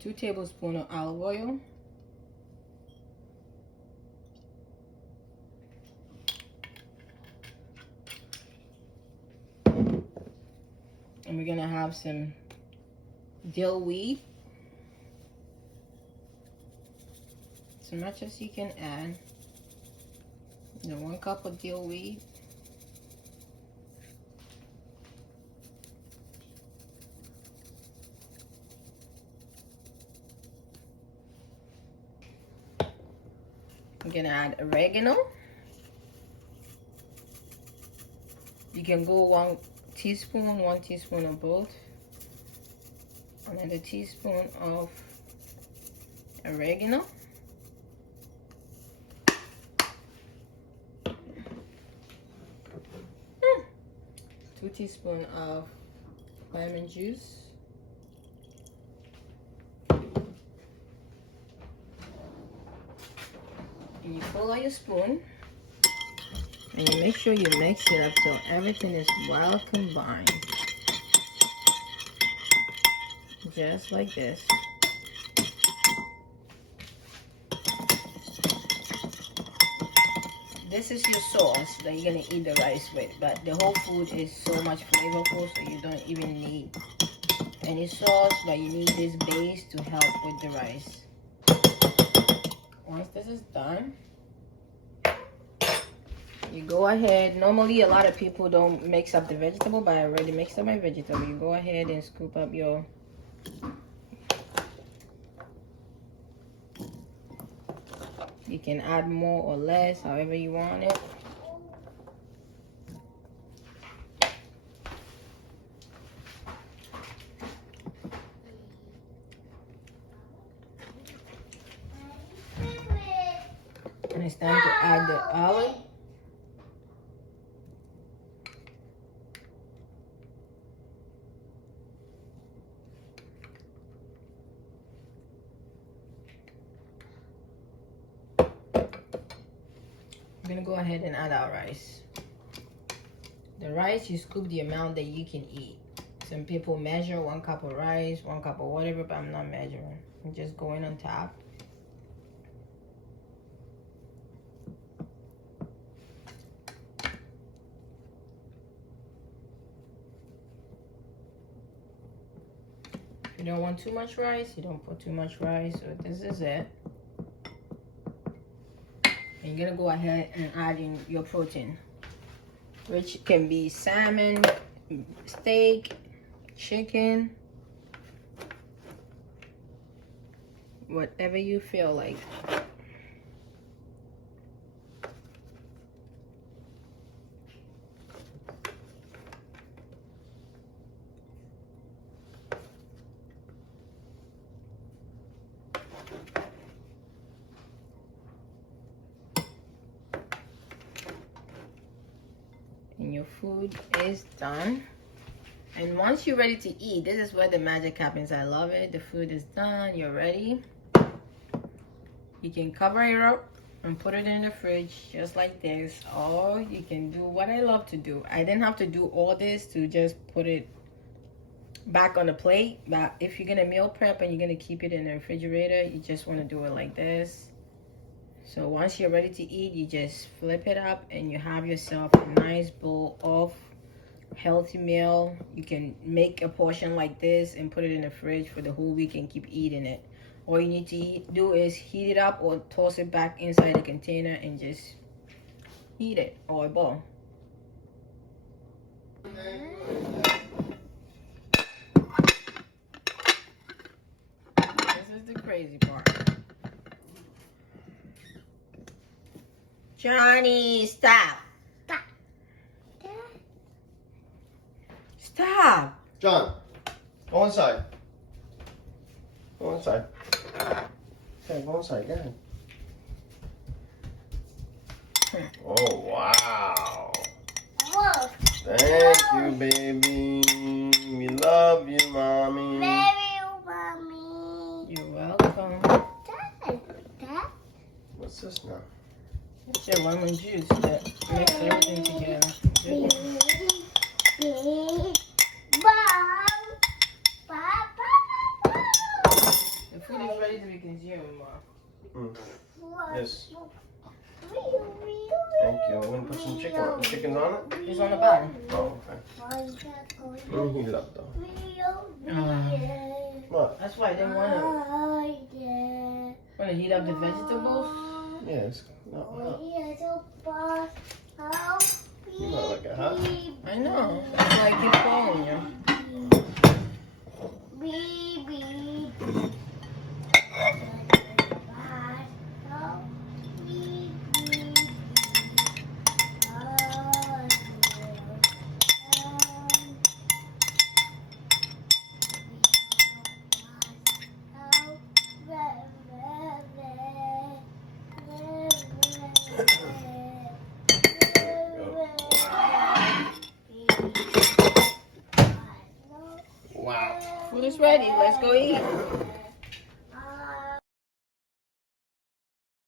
2 tablespoons of olive oil. And we're gonna have some dill weed. As much as you can add. 1 cup of dill weed. I'm gonna add oregano. You can go 1 teaspoon of both. Another teaspoon of oregano. 2 teaspoons of lemon juice. And you pull out your spoon and you make sure you mix it up so everything is well combined. Just like this. This is your sauce that you're gonna eat the rice with, but the whole food is so much flavorful, so you don't even need any sauce, but you need this base to help with the rice. Once this is done, you go ahead. Normally, a lot of people don't mix up the vegetable, but I already mixed up my vegetable. You go ahead and scoop up your You can add more or less, however you want it. And it's time to add the olive. I'm gonna go ahead and add our rice. The rice, you scoop the amount that you can eat. Some people measure 1 cup of rice, 1 cup of whatever, but I'm not measuring. I'm just going on top. If you don't want too much rice, you don't put too much rice. So this is it. And you're gonna go ahead and add in your protein, which can be salmon, steak, chicken, whatever you feel like. And your food is done. And once you're ready to eat, this is where the magic happens. I love it. The food is done. You're ready. You can cover it up and put it in the fridge just like this. Or you can do what I love to do. I didn't have to do all this to just put it back on the plate. But if you're going to meal prep and you're going to keep it in the refrigerator, you just want to do it like this. So once you're ready to eat, you just flip it up and you have yourself a nice bowl of healthy meal. You can make a portion like this and put it in the fridge for the whole week and keep eating it. All you need to do is heat it up or toss it back inside the container and just eat it or a bowl. This is the crazy part. Johnny, stop. Stop. John, go inside. Go inside. Okay, go inside, go ahead. Oh, wow. Whoa. Thank you, baby. We love you, mommy. Very mommy. You're welcome. Dad? What's this now? It's your lemon juice that makes everything together. Big bomb. The ready to be consumed, Ma. Yes. Thank you. I'm gonna put some chicken on. The chicken's on it? It's on the bottom. Oh, okay. Let me heat it up though. What? That's why I didn't want to heat up the vegetables. Yes. No, you not like a hot. I know. That's why I keep calling you. Wow. Food is ready. Let's go eat.